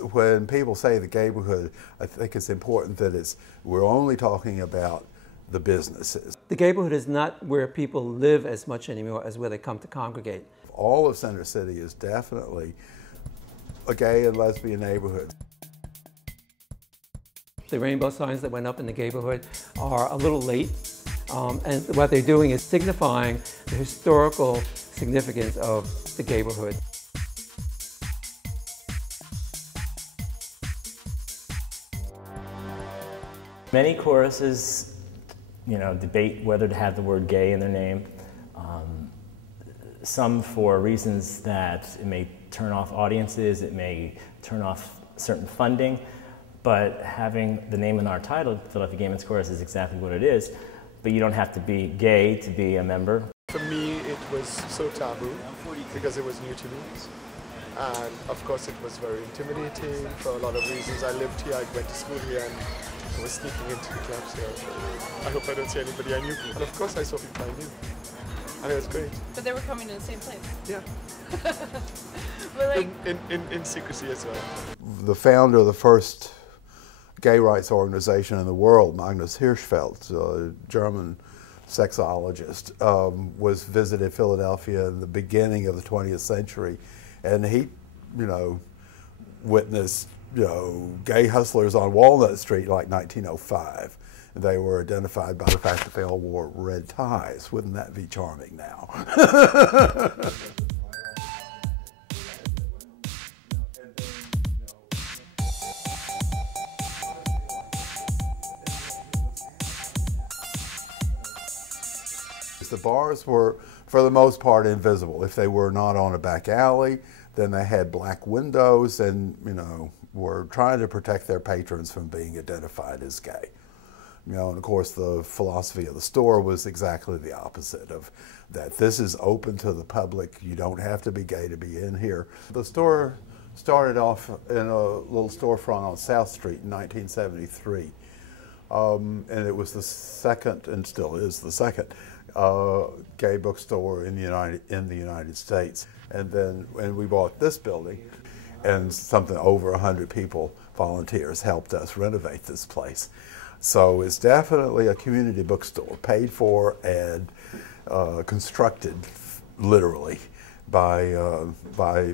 When people say the Gayborhood, I think it's important that we're only talking about the businesses. The Gayborhood is not where people live as much anymore as where they come to congregate. All of Center City is definitely a gay and lesbian neighborhood. The rainbow signs that went up in the Gayborhood are a little late, and what they're doing is signifying the historical significance of the Gayborhood. Many choruses, debate whether to have the word gay in their name. Some for reasons that it may turn off audiences, it may turn off certain funding, but having the name in our title, Philadelphia Gay Men's Chorus, is exactly what it is. But you don't have to be gay to be a member. For me, it was so taboo because it was new to me. And of course, it was very intimidating for a lot of reasons. I lived here, I went to school here, and I was sneaking into the clubs here. I hope I don't see anybody I knew. And of course, I saw people I knew. And it was great. But they were coming to the same place? Yeah. But like, in secrecy as well. The founder of the first gay rights organization in the world, Magnus Hirschfeld, a German sexologist, visited Philadelphia in the beginning of the 20th century, and he, witnessed, gay hustlers on Walnut Street like 1905. They were identified by the fact that they all wore red ties. Wouldn't that be charming now? The bars were, for the most part, invisible. If they were not on a back alley, then they had black windows and, were trying to protect their patrons from being identified as gay. And of course, the philosophy of the store was exactly the opposite of that. This is open to the public. You don't have to be gay to be in here. The store started off in a little storefront on South Street in 1973. And it was the second, and still is the second, gay bookstore in the United States. And then when we bought this building, and something over 100 people, volunteers, helped us renovate this place. So it's definitely a community bookstore, paid for and constructed literally by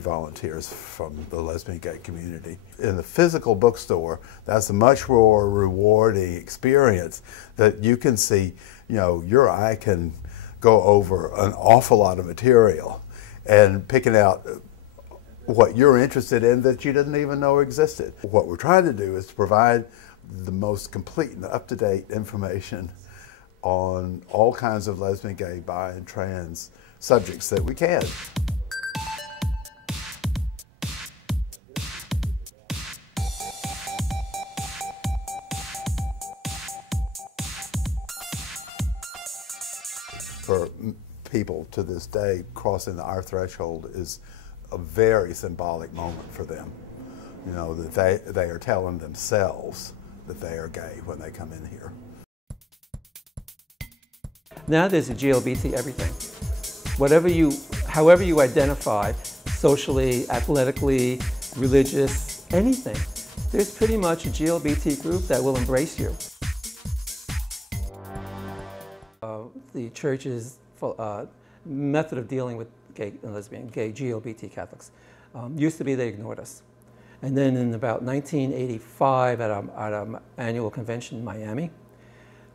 volunteers from the lesbian gay community. In the physical bookstore, that's a much more rewarding experience that you can see, your eye can go over an awful lot of material and picking out what you're interested in that you didn't even know existed. What we're trying to do is to provide the most complete and up-to-date information on all kinds of lesbian, gay, bi, and trans subjects that we can. For people to this day, crossing our threshold is a very symbolic moment for them. That they are telling themselves that they are gay when they come in here. Now there's a GLBT everything. However you identify, socially, athletically, religious, anything, there's pretty much a GLBT group that will embrace you. The church's method of dealing with gay and lesbian, gay GLBT Catholics used to be they ignored us. And then in about 1985 at our annual convention in Miami,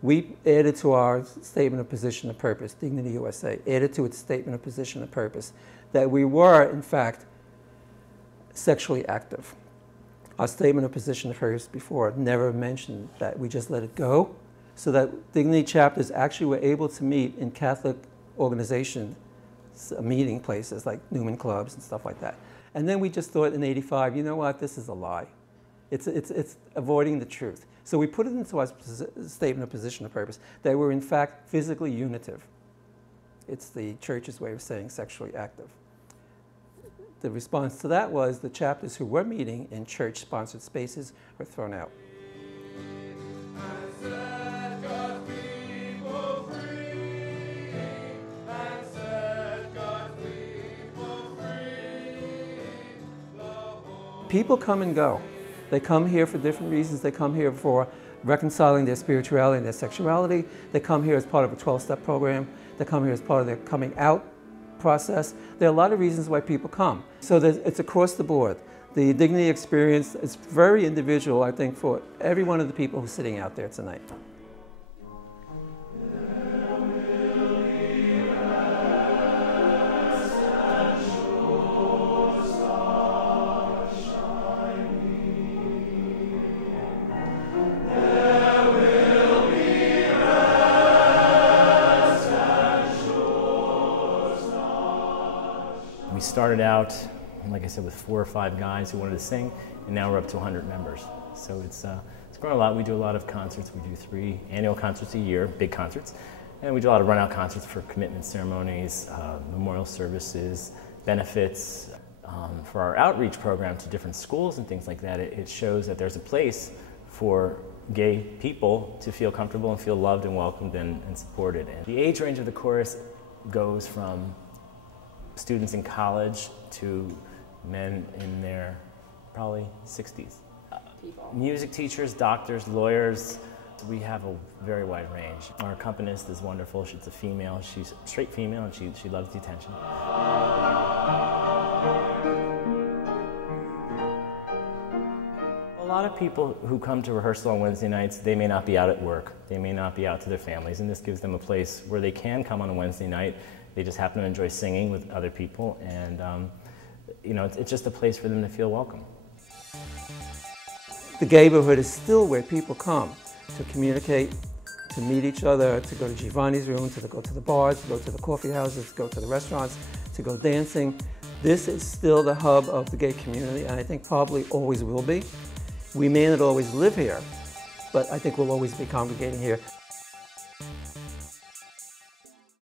we added to our statement of position of purpose, Dignity USA, added to its statement of position of purpose that we were, in fact, sexually active. Our statement of position of purpose before never mentioned that. We just let it go so that Dignity chapters actually were able to meet in Catholic organization meeting places like Newman clubs and stuff like that. And then we just thought in '85, you know what, this is a lie. It's avoiding the truth. So we put it into our statement of position of purpose that we're in fact physically unitive. It's the church's way of saying sexually active. The response to that was the chapters who were meeting in church-sponsored spaces were thrown out. People come and go. They come here for different reasons. They come here for reconciling their spirituality and their sexuality. They come here as part of a 12-step program. They come here as part of their coming out process. There are a lot of reasons why people come. So it's across the board. The dignity experience is very individual, I think, for every one of the people who's sitting out there tonight. We started out, like I said, with 4 or 5 guys who wanted to sing, and now we're up to 100 members. So it's grown a lot. We do a lot of concerts. We do 3 annual concerts a year, big concerts, and we do a lot of run-out concerts for commitment ceremonies, memorial services, benefits. For our outreach program to different schools and things like that, it shows that there's a place for gay people to feel comfortable and feel loved and welcomed and supported. And the age range of the chorus goes from students in college to men in their probably 60s. Music teachers, doctors, lawyers. We have a very wide range. Our accompanist is wonderful. She's a female. She's a straight female, and she loves the attention. A lot of people who come to rehearsal on Wednesday nights, they may not be out at work. They may not be out to their families, and this gives them a place where they can come on a Wednesday night. They just happen to enjoy singing with other people, and you know, it's just a place for them to feel welcome. The Gayborhood is still where people come to communicate, to meet each other, to go to Giovanni's room, to go to the bars, to go to the coffee houses, to go to the restaurants, to go dancing. This is still the hub of the gay community, and I think probably always will be. We may not always live here, but I think we'll always be congregating here.